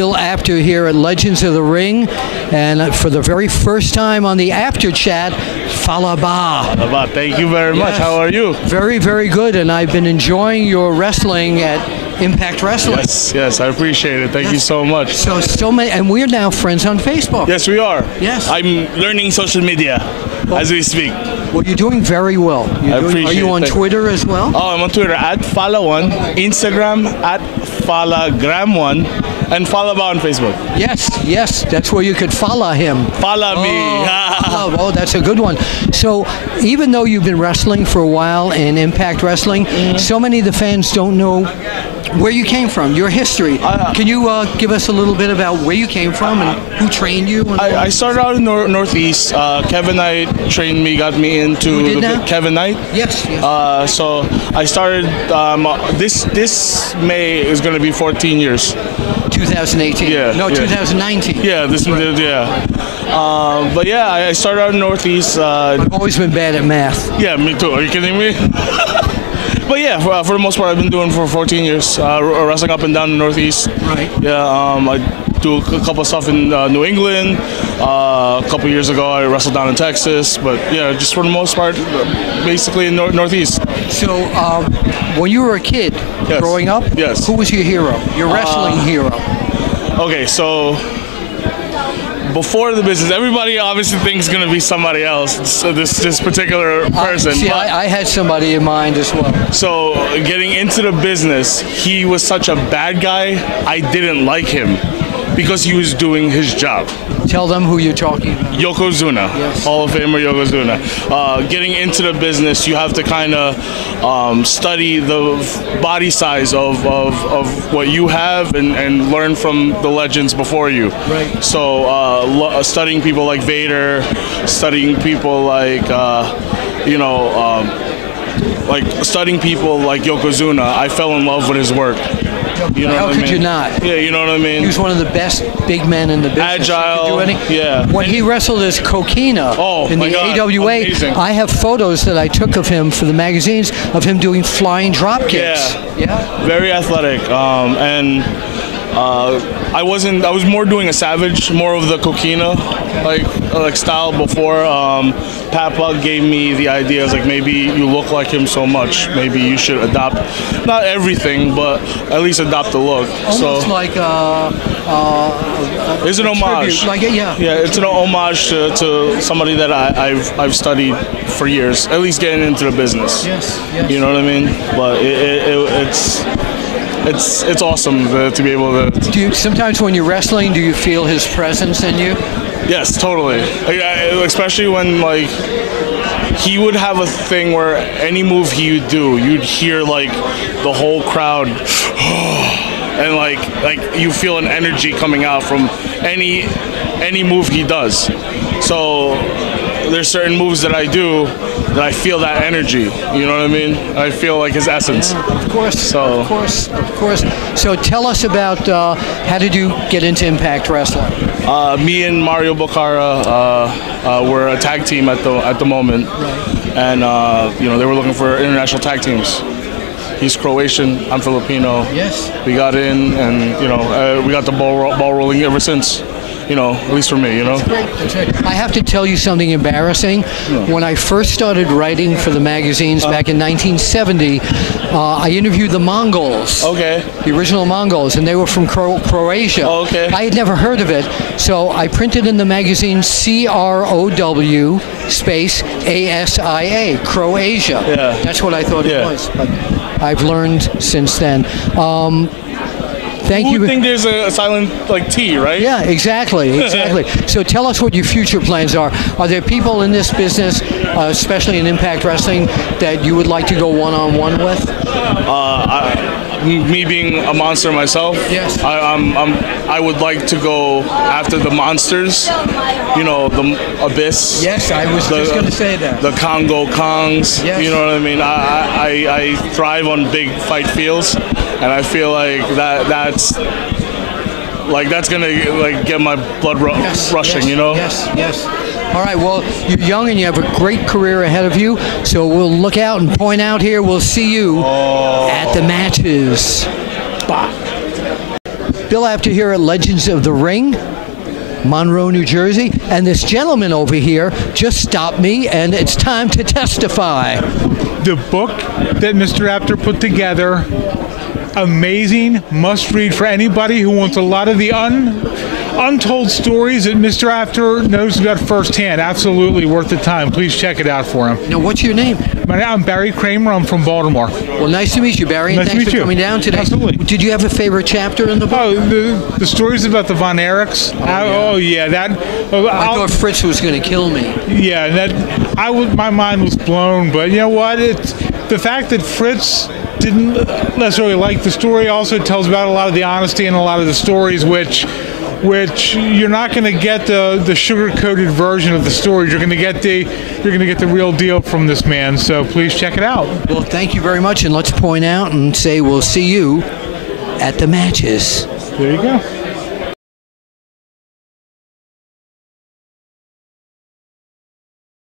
Bill Apter here at Legends of the Ring, and for the very first time on the After Chat, Fallah Bahh. Fallah Bahh, thank you very much. How are you? Very, very good, and I've been enjoying your wrestling at Impact Wrestling. Yes, I appreciate it. Thank you so much. So many, and we're now friends on Facebook. Yes, we are. Yes. I'm learning social media as we speak. Well, you're doing very well. Are you on Twitter as well? Oh, I'm on Twitter at Fallah1, Instagram at FallahGram1, and Fallah Bahh on Facebook. Yes, that's where you could follow him. Follow me. Oh, that's a good one. So, even though you've been wrestling for a while in Impact Wrestling, so many of the fans don't know where you came from, your history. Can you give us a little bit about where you came from and who trained you? I started out in Northeast. Kevin Knight trained me, got me into Kevin Knight. Yes. So I started. This May is going to be 14 years. 2018. Yeah. No, 2019. Yeah. But yeah, I started out in Northeast. I've always been bad at math. Yeah, me too. Are you kidding me? But yeah, for the most part, I've been doing for 14 years, wrestling up and down the Northeast. Right. Yeah, I do a couple of stuff in New England. A couple of years ago, I wrestled down in Texas. But yeah, just for the most part, basically in Northeast. So, when you were a kid, growing up, who was your hero, your wrestling hero? Okay, so before the business, everybody obviously thinks it's going to be somebody else, so this particular person. I had somebody in mind as well. So getting into the business, he was such a bad guy, I didn't like him because he was doing his job. Tell them who you're talking about. Yokozuna, Hall of Famer Yokozuna. Getting into the business, you have to kind of study the body size of what you have and learn from the legends before you. Right. So studying people like Vader, studying people like, studying people like Yokozuna, I fell in love with his work. You know How could you not? Yeah, you know what I mean? He was one of the best big men in the business. Agile. When he wrestled as Coquina in the AWA, amazing. I have photos that I took of him for the magazines of him doing flying drop kicks. Yeah. Very athletic. I was more doing a Savage, more of the Coquina like style before. Pat Plug gave me the idea, like maybe you look like him so much, maybe you should adopt, not everything, but at least adopt the look. Almost like it's an homage. It's an homage to somebody that I've studied for years, at least getting into the business. Yes. You know what I mean? But it's awesome to be able to. Sometimes when you're wrestling, do you feel his presence in you? Yes, totally. Especially when he would have a thing where any move he would do, you'd hear the whole crowd, and you feel an energy coming out from any move he does. So there's certain moves that I do that I feel that energy. You know what I mean? I feel like his essence. Yeah, of course. Of course. So tell us about how did you get into Impact Wrestling? Me and Mario Bocara were a tag team at the moment, and they were looking for international tag teams. He's Croatian, I'm Filipino. Yes. We got in, and we got the ball rolling ever since. At least for me, That's great. I have to tell you something embarrassing. When I first started writing for the magazines back in 1970, I interviewed the Mongols. Okay. The original Mongols, and they were from Croatia. Okay. I had never heard of it, so I printed in the magazine CROW space ASIA, Croatia. Yeah. That's what I thought it was, but I've learned since then. Thank you. You would think there's a silent T, right? Yeah, exactly. So tell us what your future plans are. Are there people in this business, especially in Impact Wrestling, that you would like to go one-on-one with? Me being a monster myself, yes. I would like to go after the monsters, the Abyss. Yes, I was just going to say that. The Congo Kongs, yes. You know what I mean? I thrive on big fight fields, and I feel like that's gonna get my blood rushing, Yes. All right, well, you're young and you have a great career ahead of you, so we'll look out and point out here. We'll see you at the matches. Bye. Bill Apter here at Legends of the Ring, Monroe, New Jersey, and this gentleman over here just stopped me, and it's time to testify. The book that Mr. Apter put together, amazing, must read for anybody who wants a lot of the untold stories that Mr. Apter knows about firsthand. Absolutely worth the time. Please check it out for him. Now, what's your name? I'm Barry Kramer. I'm from Baltimore. Well, nice to meet you, Barry, and Nice to thanks meet for you. coming down today. Absolutely. Did you have a favorite chapter in the book? Oh, the stories about the Von Erichs. I thought Fritz was going to kill me. Yeah, my mind was blown. But you know what? It's the fact that Fritz didn't necessarily like the story also tells about a lot of the honesty in a lot of the stories, which you're not going to get the sugar-coated version of the stories. You're going to get the real deal from this man. So please check it out. Well, thank you very much, and let's point out and say we'll see you at the matches. There you go.